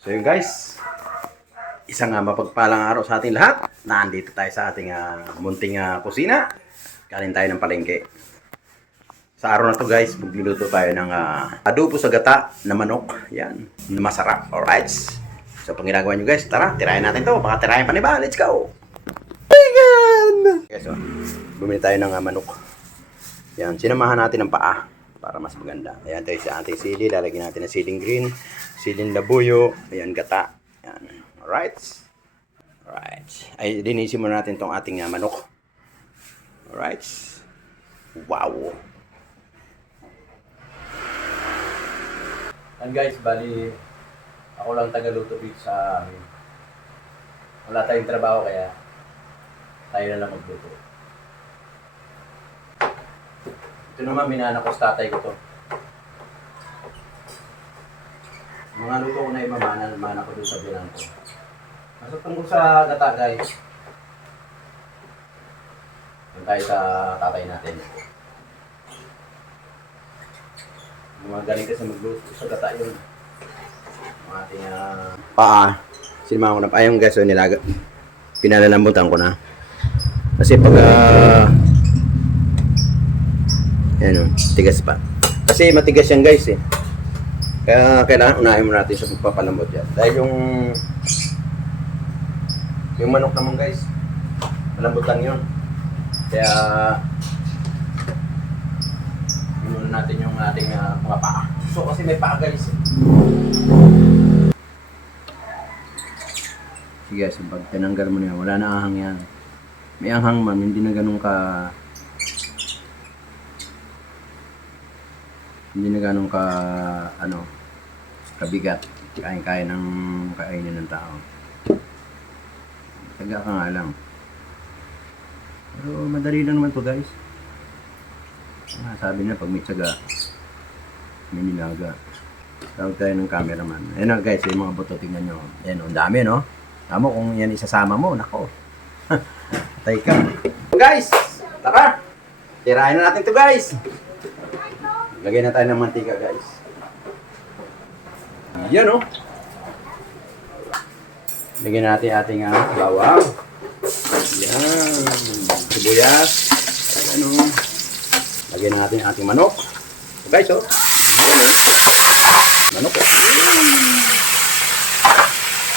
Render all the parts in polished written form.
So yun guys, isang mapagpalang araw sa ating lahat. Nandito tayo sa ating munting kusina. Kanin tayo ng palengke. Sa araw na to guys, magluluto tayo ng adobo sa gata na manok. Yan, masarap. Alright. So pang ginagawa nyo guys, tara, tirayan natin to. Baka tirayan pa ni ba? Let's go! Ayan! Okay, so, bumili tayo ng manok. Yan, sinamahan natin ng paa para mas maganda. Ayan tayo sa ating sili. Lalagyan natin ng siling green, siling labuyo. Ayan, gata. Ayan. Alright. Alright. Ay, linisin muna natin tong ating manok. Alright. Wow. And guys, bali, ako lang tagaluto dito sa amin. Wala tayong trabaho kaya tayo na lang magluto. Ito naman, minanak ko sa tatay ko to. Mga luto ko na imamana ko doon sa bilang ko. Mas tungkol sa gata guys. Yung tayo sa tatay natin. Mga galing kasi magluto sa gata yun. Mga ating paa. Sinima ko na pa. Ayun guys, so nilaga. Pinalalambutan ko na. Kasi pag yan o, tigas pa. Kasi matigas yan guys eh. Kaya kailangan unahin mo natin sa pagpapalambot yan. Dahil yung manok naman guys, malambot lang yun. Kaya inunan natin yung ating mga paa. So kasi may paa guys eh. Sige guys, pag tinanggal mo na yan, wala na ahang yan. May ahang man, hindi na ganun kabigat. Kaya ng kainin ng tao. Taga ka nga lang. Pero madali lang naman to guys. Sabi na pag may tsaga, may nilaga. Tawag tayo ng cameraman. Ayan na guys, yung mga buto, tingnan nyo. Ayan, ang dami no. Tama kung yan isasama mo, nako. Patay ka. Guys, tara! Tirahin na natin to guys. Lagyan na tayo ng mantika guys. Yan o. Lagyan natin ating bawang. Yan. Sibuyas. Ayan o. Lagyan natin ating manok. So guys o. Yan o. Manok o.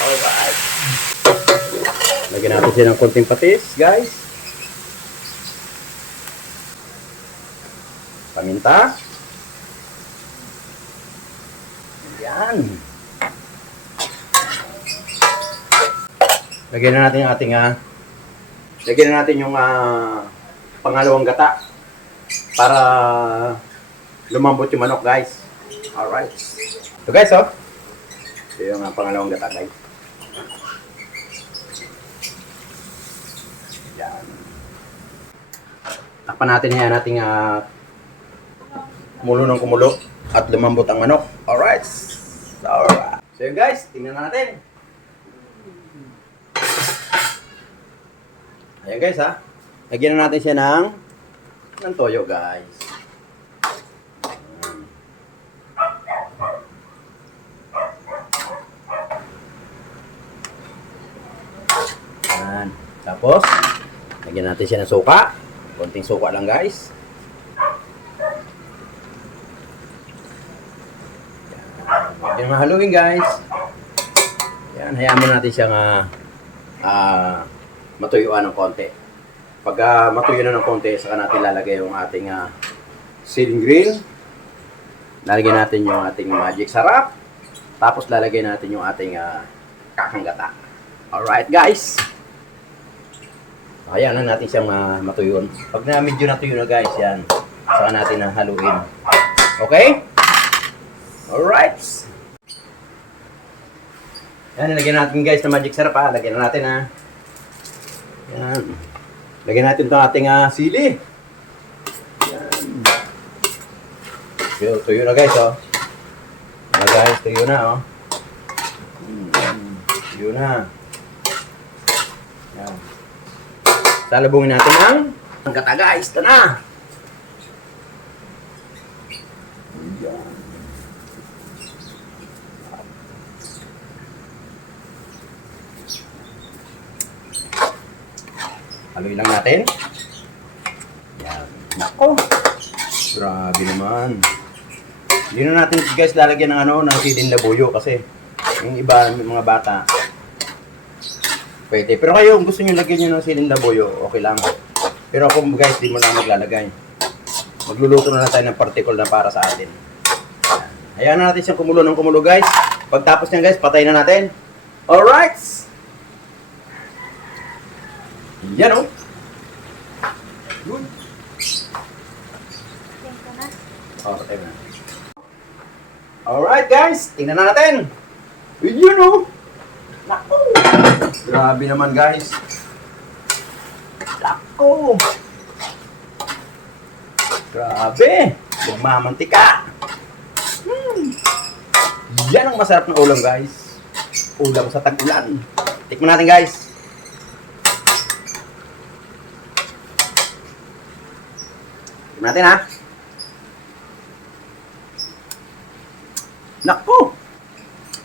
Alright. Lagyan natin siya ng konting patis guys. Paminta. Yan. Lagyan na natin yung ating lagyan na natin yung pangalawang gata para lumambot yung manok guys. Alright. So guys oh. Ito yung pangalawang gata guys. Yan. Takpan natin yan ating kumulo ng kumulo at lumambot ang manok. Alright. Alright. So yun guys, tingnan natin. Ayan guys ha. Lagyan na natin siya ng toyo guys. Ayan. Tapos, lagyan natin siya ng suka. Konting suka lang guys. Yan mahaluin guys. Yan, hayaan mo natin siyang matuyuan ng konti. Pag matuyo na ng konti, saka natin lalagay yung ating siling green. Lalagyan natin yung ating magic sarap. Tapos lalagay natin yung ating kakang gata. Alright guys. Hayaan na natin siyang matuyuan. Pag na medyo natuyo na guys, yan. Saka natin haluin. Okay? Alright. Yan, lagyan natin guys ng magic sarap ha. Lagyan na natin ha. Yan. Lagyan natin itong ating sili. Yan. Tuyo na guys oh. Yan guys, tuyo na oh. Tuyo na. Yan. Salubungin natin ang gata guys. Ito na. Yan. Haluin lang natin. Yan. Nako. Grabe naman. Hindi na natin guys lalagyan ng ng silin labuyo kasi yung iba, mga bata, pwede. Pero kayo, kung gusto nyo lagyan nyo ng silin labuyo, okay lang. Pero ako guys, di mo na maglalagay. Magluluto na lang tayo ng particle na para sa atin. Hayaan na natin siyang kumulo ng kumulo guys. Pagtapos niyan guys, patay na natin. Alright! Yan o. Good. Patay na. Alright guys, tingnan na natin. Yun o. Naku. Grabe naman guys. Naku. Grabe. Magmamantika. Yan ang masarap na ulam guys. Ulam sa tag-ulan. Tikman natin guys. Tikman natin ha. Naku!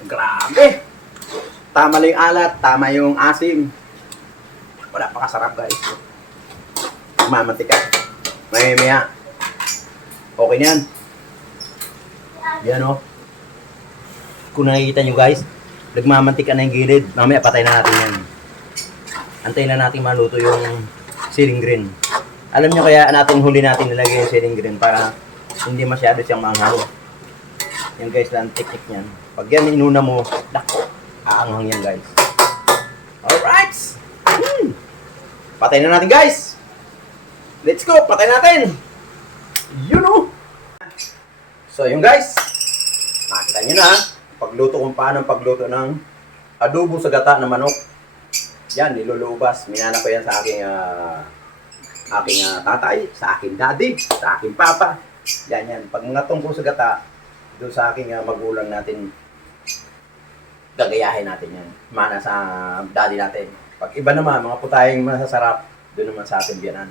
Grabe! Tama lang yung alat, tama yung asim. Wala pa kasarap guys. Mamantika. Maya. Okay na yan. Yan o. Kung nakikita nyo guys, nagmamantika na yung gilid. Mamaya patay na natin yan. Antayin na natin maluto yung siling green. Alam nyo kaya natin huli natin nilagay yung siling green para hindi masyado siyang maanghang. Yan guys, lang technique niyan. Pag yan inuna mo, dako, aanghang yan guys. Alright! Patay na natin guys! Let's go! Patay natin! You know! So yun guys, nakita nyo na pagluto kung paano pagluto ng adobo sa gata ng manok. Yan, nilulubas. Minana ko yan sa aking tatay, sa aking daddy, sa aking papa. Yan. Pag mga tungkol sa gata, doon sa aking magulang natin, gagayahin natin yan. Mana sa daddy natin. Pag iba naman, mga putayeng masasarap, doon naman sa ating biyanan.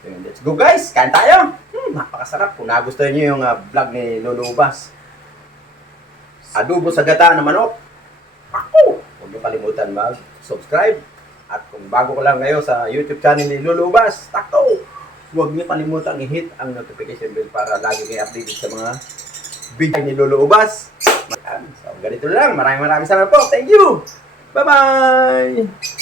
So, let's go guys! Kain tayo! Napakasarap. Kung nagustuhan nyo yung vlog ni Lolo Ubas, adobo sa gata ng manok, ako! Huwag nyo kalimutan mag-subscribe. At kung bago ko lang kayo sa YouTube channel ni Lolo Ubas, takto! Huwag nyo kalimutan i-hit ang notification bell para lagi kayo updated sa mga video ni Lolo Ubas. So, ganito lang. Maraming salamat po. Thank you! Bye-bye!